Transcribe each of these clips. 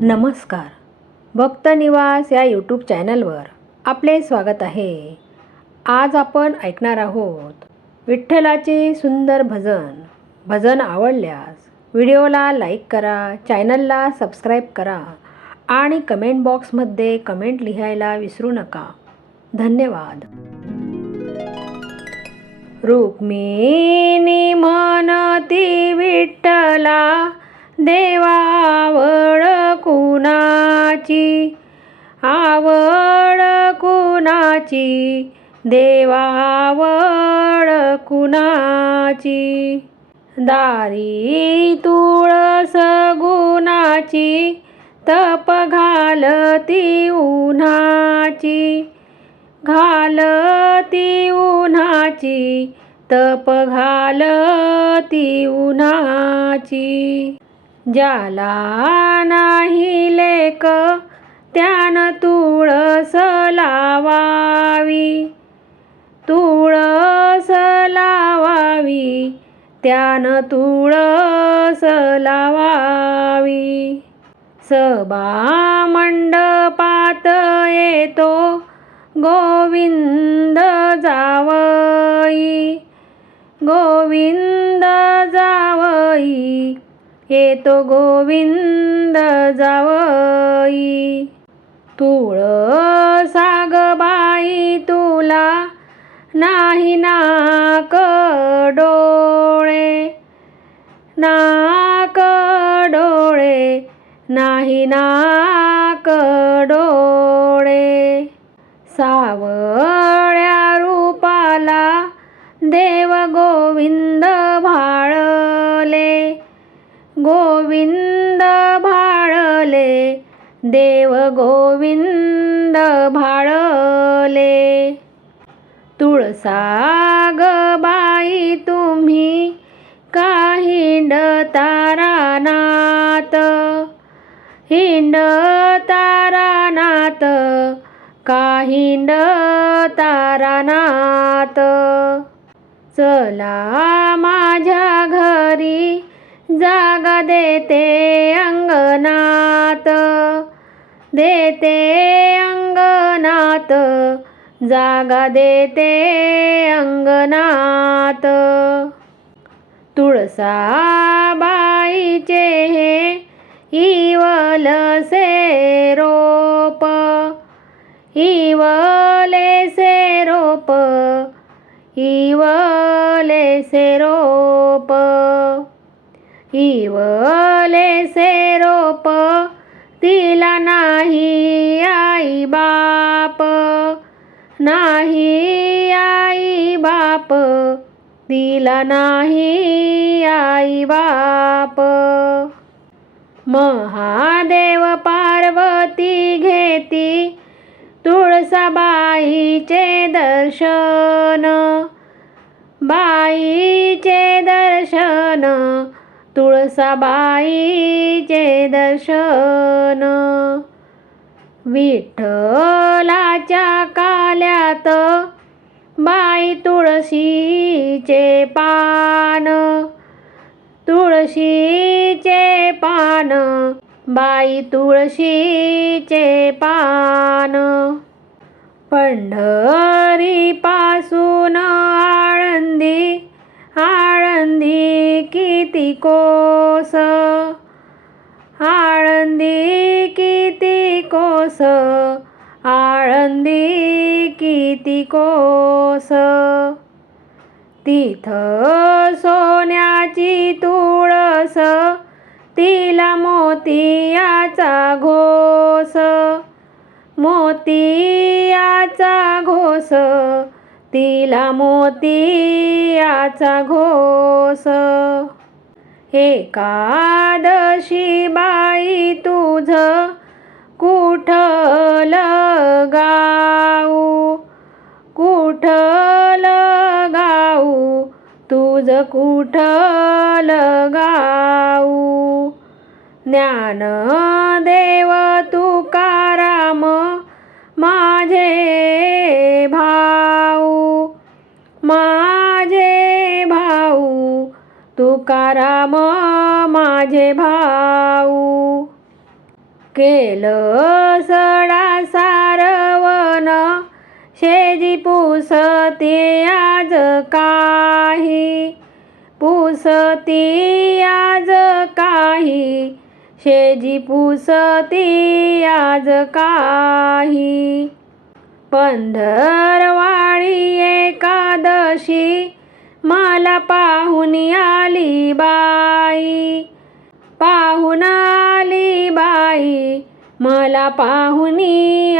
नमस्कार. भक्तनिवास या यूट्यूब चॅनलवर आपले स्वागत आहे. आज आपण ऐकणार आहोत विठ्ठलाचे सुंदर भजन आवडल्यास व्हिडिओला लाईक करा, चॅनलला सबस्क्राईब करा आणि कमेंट बॉक्समध्ये कमेंट लिहायला विसरू नका. धन्यवाद. रुक्मिणी म्हणती विठ्ठला, देवावड कुणाची, आवड कुणाची, देवावड कुणाची. दारी तुळस गुणाची, तप घालती उन्हाची, घालती उन्हाची, तप घालती उन्हाची. ज्याला नाही लेक त्यानं तुळस लावावी, तुळस लावावी, त्यानं तुळस लावावी. सभा मंडपात येतो गोविंद जावई, गोविंद जावई, येतो गोविंद जावई. तुळसा ग बाई तुला नाही नाक डोळे, नाक डोळे, नाही नाक डोळे. सावळ्या रूपाला देव गोविंद भाळले, गोविंद भाळले, देव गोविंद भाळले. तुळसा ग बाई तुम्ही का हिंडता रानात, हिंडता रानात, का हिंडता रानात. चला माझ्या घरी जागा देते अंगणात, देते अंगणात, जागा देते अंगणात. तुळसा बाईचे हे इवलसे रोप, इवलेसे रोप, इवलेसे रोप, इवलेसे रोप. तिला नाही आई बाप, नाही आई बाप, तिला नाही आई बाप. महादेव पार्वती घेती तुळसाबाईचे दर्शन, बाईचे दर्शन, तुळसाबाईचे दर्शन. विठ्ठलाच्या काल्यात बाई तुळशीचे पान, तुळशीचे पान, बाई तुळशीचे पान. पंढरी पासून आळंदी, आळंदी किती कोस, आळंदी किती कोस, आळंदी किती कोस. तिथ सोन्याची तुळस, तिला मोतियाचा घोस, मोतियाचा घोस, तिला मोतियाचा घोस. एकादशी बाई तुझ कुठल गाऊ, कुठल गाऊ, तुझ कुठल गाऊ. ज्ञानदेव तुकाराम माझे भाऊ, माझे भाऊ, तुकाराम माझे भाऊ. केलं सडा सारवण शेजी पुसती आज काही, पुसती आज काही, शेजी पुसती आज काही. पंढरवाडी एकादशी मला पाहून आली बाई, पाहून आली बाई, मला पाहून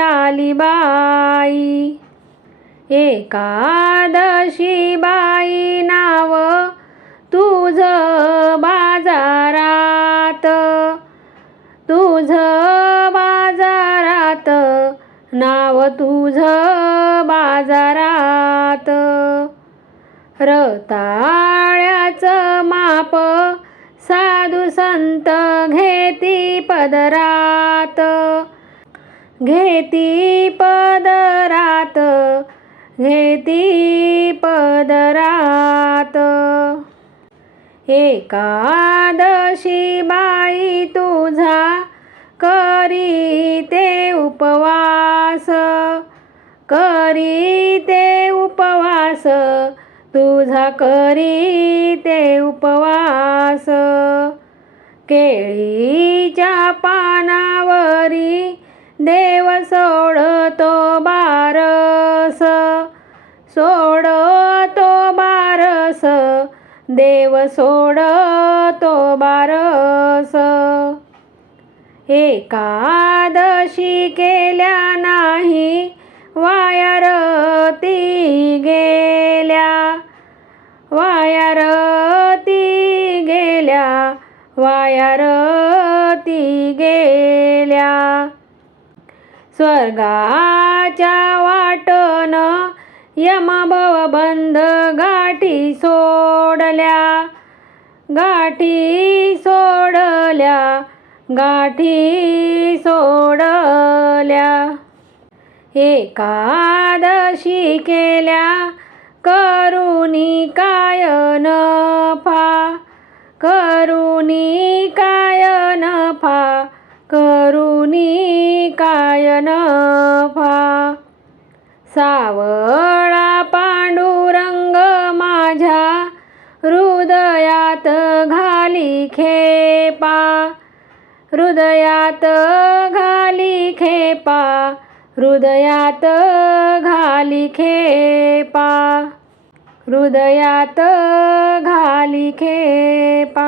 आली बाई. एकादशी बाई नाव तुझं बाजारात, तुझं बाजारात, नाव तुझं बाजारात. रताळ्याचं माप साधू संत घेती पदरात, घेती पदरात, घेती पदरात. एकादशी बाई तुझा करीते उपवास, करीते उपवास, तुझा करीते उपवास. केळीच्या पानावरी देव सोडतो बारस, सोडतो बारस, देव सोडतो बारस. एकादशी केल्या नाही वाया रती गेल्या, वाया रती गेल्या, वाया रती गेल्या. स्वर्गाच्या वाटन यमभवबंध गाठी सोडल्या, गाठी सोडल्या, गाठी सोडल्या. एकादशी केल्या करुणी काय नफा, करुणी काय नफा, करुणी काय नफा. सावळा पांडुरंग माझ्या हृदयात घाली खेपा, हृदयात घाली खेपा, हृदयात घाली खेपा, हृदयात घाली खेपा.